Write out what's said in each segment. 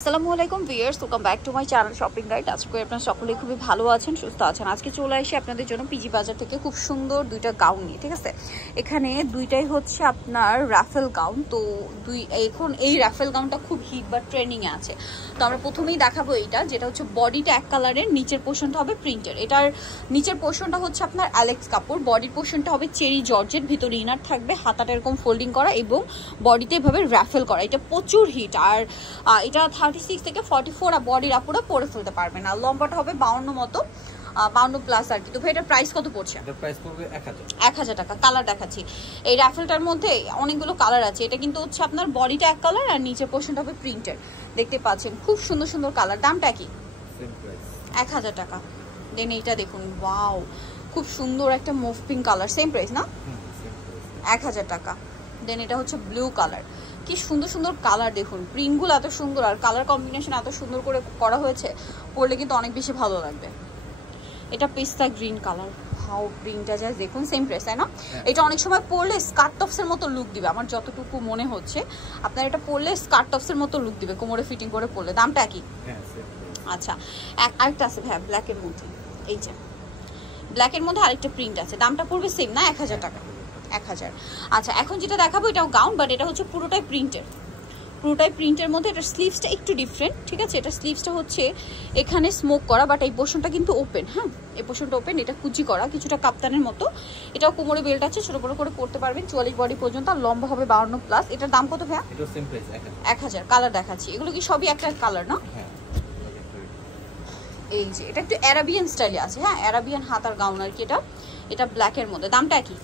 আসসালামু আলাইকুম viewers, welcome back to my channel shopping guide. আজকে আপনারা সকলেই খুবই ভালো আছেন, সুস্থ আছেন। আজকে চলে আসি আপনাদের জন্য পিজি বাজার থেকে খুব সুন্দর দুইটা গাউন নিয়ে। ঠিক আছে, এখানে দুইটাই হচ্ছে আপনার রাফেল গাউন। তো এখন এই রাফেল গাউনটা খুব হিট বা ট্রেন্ডিংয়ে আছে। তো আমরা প্রথমেই দেখাবো এইটা, যেটা হচ্ছে বডিটা এক কালারের, নিচের পোর্শনটা হবে প্রিন্টের। এটার নিচের পোর্শনটা হচ্ছে আপনার অ্যালেক্স কাপড়, বডির পোর্শনটা হবে চেরি জর্জেট, ভিতরে ইনার থাকবে, হাতাটা এরকম ফোল্ডিং করা এবং বডিতে এভাবে রাফেল করা। এটা প্রচুর হিট। আর এটা 36 থেকে 44 বডির আপুরা পরে ফেলতে পারবেন। আর লম্বাটা হবে 52 মতো, 52 প্লাস আর কি। তো ভাই এটার প্রাইস কত পড়ছে? এটার প্রাইস পড়বে 1000 টাকা। কালার দেখাচ্ছি, এই রাফেলটার মধ্যে অনেকগুলো কালার আছে। এটা কিন্তু হচ্ছে আপনার বডিটা এক কালার আর নিচের পোর্শনটা হবে প্রিন্টের, দেখতে পাচ্ছেন খুব সুন্দর সুন্দর কালার। দামটা কি? সেম প্রাইস 1000 টাকা। দেন এইটা দেখুন, ওয়াও খুব সুন্দর একটা move pink colour, same price না? 1000 টাকা। দেন এটা হচ্ছে ব্লু কালার, কি সুন্দর সুন্দর কালার দেখুন, প্রিন্টগুলো এত সুন্দর আর কালার কম্বিনেশন এত সুন্দর করে করা হয়েছে, পরলে কিন্তু অনেক বেশি ভালো লাগবে। এটা পেস্তা গ্রিন কালার, হাউ প্রিন্টটা যায় দেখুন, সেম প্রাইস তাই না? এটা অনেক সময় পরলে স্কার্ট টপসের মতো লুক দিবে, আমার যতটুকু মনে হচ্ছে আপনার এটা পরলে স্কার্ট টপসের মতো লুক দিবে, কোমরে ফিটিং করে পরলে। দামটা কি? আচ্ছা, আরেকটা আছে ভাই ব্ল্যাকের মধ্যে, এই যে ব্ল্যাকের মধ্যে আরেকটা প্রিন্ট আছে, দামটা পড়বে সেম না? 1000 টাকা। 1000। আচ্ছা, এখন যেটা দেখাবো এটাও গাউন, বাট এটা হচ্ছে পুরোটাই প্রিন্টের, পুরোটাই প্রিন্টের মধ্যে। এটার স্লিভসটা একটু ডিফারেন্ট, ঠিক আছে? এটা স্লিভসটা হচ্ছে এখানে স্মোক করা, বাট এই পোর্শনটা কিন্তু ওপেন। হ্যাঁ, এই পোর্শনটা ওপেন, এটা কুচি করা কিছুটা কাপ্তানের মতো। এটাও কোমরে বেল্ট আছে, ছোট বড় করে পড়তে পারবেন 44 বডি পর্যন্ত, আর লম্বা হবে 52 প্লাস। এটার দাম কত ভাইয়া? এটা সেম প্রাইস 1000। কালার দেখাচ্ছি, এগুলো কি সবই একটা কালার না? হ্যাঁ, এই যে এটা একটু অ্যারাবিয়ান স্টাইলে আছে, হ্যাঁ অ্যারাবিয়ান হাতার গাউন আর কি। এটা ব্ল্যাকের মধ্যে। দামটা কি?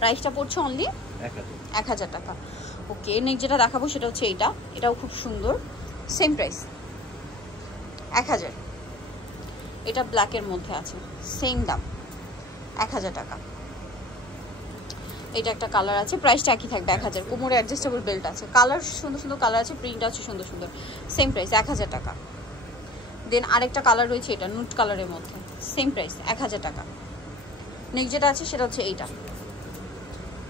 প্রাইসটা পড়ছে অনলি 1000 টাকা। ওকে, নেক্সট যেটা দেখাবো সেটা হচ্ছে এইটা, এটাও খুব সুন্দর, সেম প্রাইস 1000। এটা ব্ল্যাকের মধ্যে আছে, সেম দাম 1000 টাকা। এটা একটা কালার আছে, প্রাইসটা একই থাকবে 1000। কোমরে অ্যাডজাস্টেবল বেল্ট আছে, কালার সুন্দর সুন্দর কালার আছে, প্রিন্ট আছে সুন্দর সুন্দর, সেম প্রাইস 1000 টাকা। দেন আরেকটা কালার রয়েছে, এটা নুট কালারের মধ্যে, সেম প্রাইস 1000 টাকা। নেক্সট যেটা আছে সেটা হচ্ছে এইটা,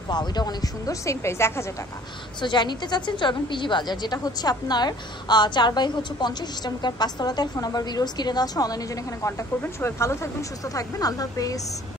ওয়াও এটা অনেক সুন্দর, সেম প্রাইস 1000 টাকা। সো যাই নিতে চাচ্ছেন চলবেন পিজি বাজার, যেটা হচ্ছে আপনার 4/50 ইস্টার্ন কার 5 তলাতে। ফোন নাম্বার ভিডিওস কিনে দেওয়া আছে, অনলাইনের জন্য এখানে কন্ট্যাক্ট করবেন। সবাই ভালো থাকবেন, সুস্থ থাকবেন, আল্লাহ হাফেজ।